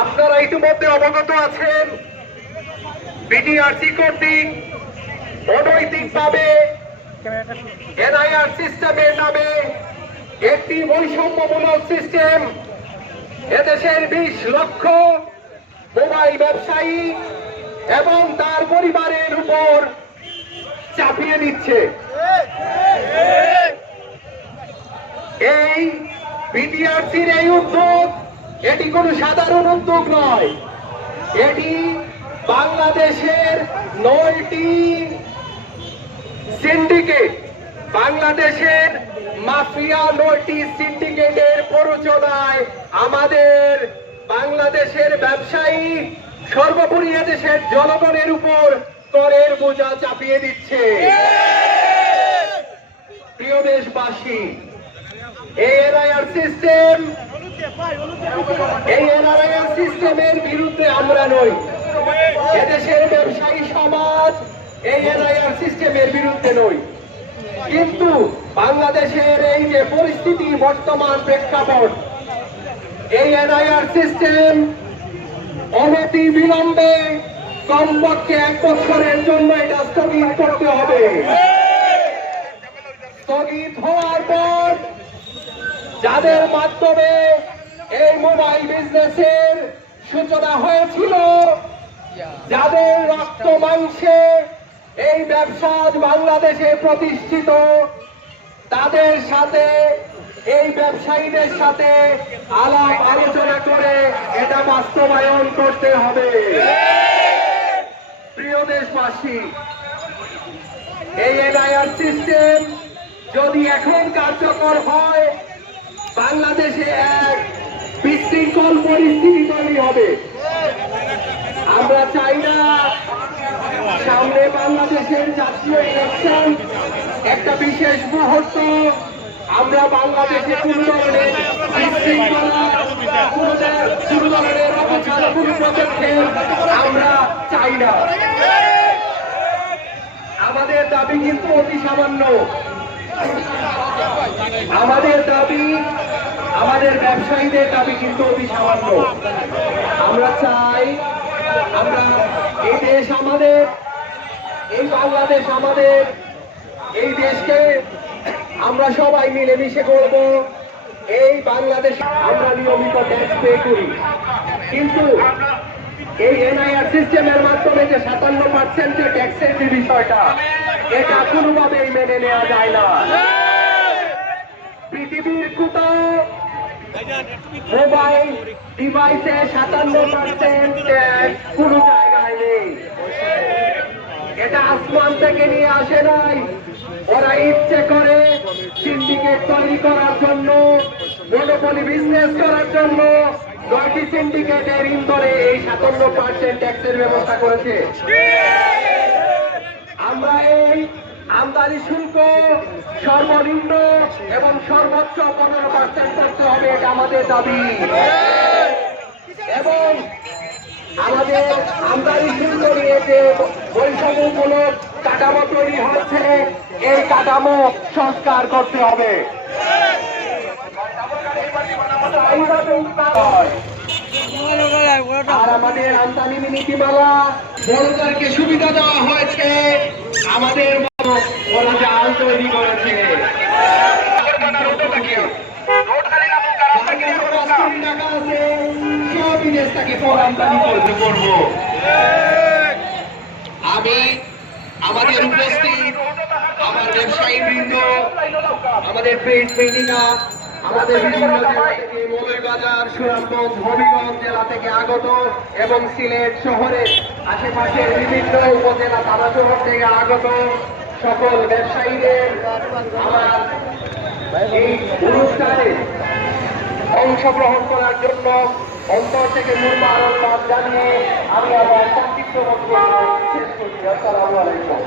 আপনারা ইতিমধ্যে অবগত আছেন, বিটিআরসি কর্তৃক অনৈতিকভাবে এনআইআর সিস্টেমের নামে একটি বৈষম্যমূলক সিস্টেম এদেশের 20 লক্ষ মোবাইল ব্যবসায়ী এবং তার পরিবারের উপর চাপিয়ে দিচ্ছে। এই বিটিআরসির এই উদ্যোগ, এটি কোনো সাধারণ উদ্যোগ নয়, এটি বাংলাদেশের 9টি সিন্ডিকেট, বাংলাদেশের মাফিয়া 9টি সিন্ডিকেটের প্ররোচনায় আমাদের বাংলাদেশের ব্যবসায়ী সর্বোপরি এদেশের জনগণের উপর করের বোঝা চাপিয়ে দিচ্ছে। প্রিয় দেশবাসী, এই এনআইআর সিস্টেমের বিরুদ্ধে আমরা নই, এদেশের ব্যবসায়ী সমাজ এই এনআইআর সিস্টেমের বিরুদ্ধে নই, কিন্তু বাংলাদেশের এই যে পরিস্থিতি, বর্তমান প্রেক্ষাপট, এই এনআইআর সিস্টেম অনতি বিলম্বে কমপক্ষে 1 বছরের জন্য এটা স্থগিত করতে হবে। স্থগিত হওয়ার পর যাদের মাধ্যমে এই মোবাইল বিজনেসের সূচনা হয়েছিল, যাদের রক্ত মাংসে এই ব্যবসা বাংলাদেশে প্রতিষ্ঠিত, তাদের সাথে, এই ব্যবসায়ীদের সাথে আলাপ আলোচনা করে এটা বাস্তবায়ন করতে হবে। প্রিয় দেশবাসী, এই এনআইআর সিস্টেম যদি এখন কার্যকর হয়, বাংলাদেশে এক বিশৃঙ্খল পরিস্থিতি তৈরি হবে। আমরা চাই না সামনে বাংলাদেশের জাতীয় ইলেকশন, একটা বিশেষ মুহূর্ত, আমরা বাংলাদেশে কোন ধরনের বিশৃঙ্খলা, কোন ধরনের অপচার, কোন পদক্ষেপ আমরা চাই না। আমাদের দাবি কিন্তু অতি সামান্য, আমাদের দাবি, আমাদের ব্যবসায়ীদের দাবি কিন্তু অতি সামান্য। আমরা চাই, আমরা এই দেশ আমাদের, এই বাংলাদেশ আমাদের, এই দেশকে আমরা সবাই মিলেমিশে করব। এই বাংলাদেশ আমরা নিয়মিত ট্যাক্স পে করি, কিন্তু এই এনআইআর সিস্টেমের মাধ্যমে যে 57% যে ট্যাক্সের যে বিষয়টা, এটা কোনোভাবেই মেনে নেওয়া যায় না। পৃথিবীর কোথাও মোবাইল ডিভাইসে 57% ট্যাক্স কোনো জায়গায় নেই। এটা আসমান থেকে নিয়ে আসে নাই, ওরা ইচ্ছে করে সিন্ডিকেট তৈরি করার জন্য, মনোপলি বিজনেস করার জন্য 9টি সিন্ডিকেটের ইন্ধনে এই 57% ট্যাক্সের ব্যবস্থা করেছে। আমরা এই আমদানি শুল্ক সর্বনিম্ন এবং সর্বোচ্চ 15% করতে হবে, এটা আমাদের দাবি। এবং আমাদের আমদানি শুল্ক নিয়ে যে বৈষম্যমূলক কাঠামো তৈরি হচ্ছে, এই কাঠামো সংস্কার করতে হবে। আর আমাদের আমদানি নীতিমালা বড়দেরকে সুবিধা দেওয়া হয়েছে, আমাদের ওরা জাল তৈরি করেছে। আমি আমাদের উপস্থিত আমার ব্যবসায়ী বৃন্দ, আমাদের প্রিন্ট মিডিয়া, আমাদের বিভিন্ন জেলা থেকে, মৌলভীবাজার, সুনামগঞ্জ, হবিগঞ্জ জেলা থেকে আগত এবং সিলেট শহরের আশেপাশের বিভিন্ন উপজেলা, থানা শহর থেকে আগত সকল ব্যবসায়ীদের আমার এই অনুষ্ঠানে অংশগ্রহণ করার জন্য অন্তর থেকে মুবারকবাদ জানিয়ে আমি আমার সংক্ষিপ্ত বক্তব্য শেষ করছি। আসসালামু আলাইকুম।